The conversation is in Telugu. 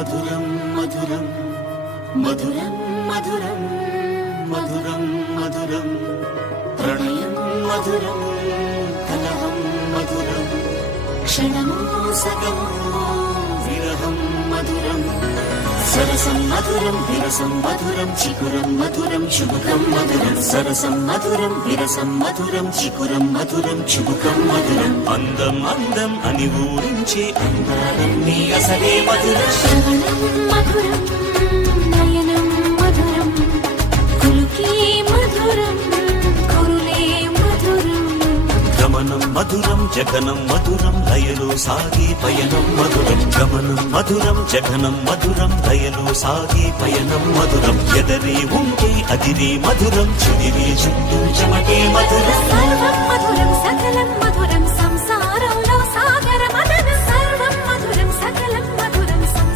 మధురం మధురం మధురం మధురం మధురం మధురం ప్రణయం మధురం కలహం మధురం క్షణమో సగమో విరహం మధురం సరసం మధురం విరసం మధురం చికురం మధురం చుబుకం మధురం సరసం మధురం విరసం మధురం చికురం మధురం చుబుకం మధురం అందం అందం అని ఊరించే అందాలన్నీ అసలే మధురం శ్రవణం మధురం నయనం మధురం కులుకే మధురం కురులే మధురం గమనం మధురం జగనం మధురం లయలో సాగే పయనం మధురం గమనం మధురం జగనం మధురం లయలో సాగే పయనం మధురం ఎదరే ఉంటే అదిరే మధురం చెదిరే చుట్టూ చెమటే మధురం సర్వం మధురం సకలం మధురం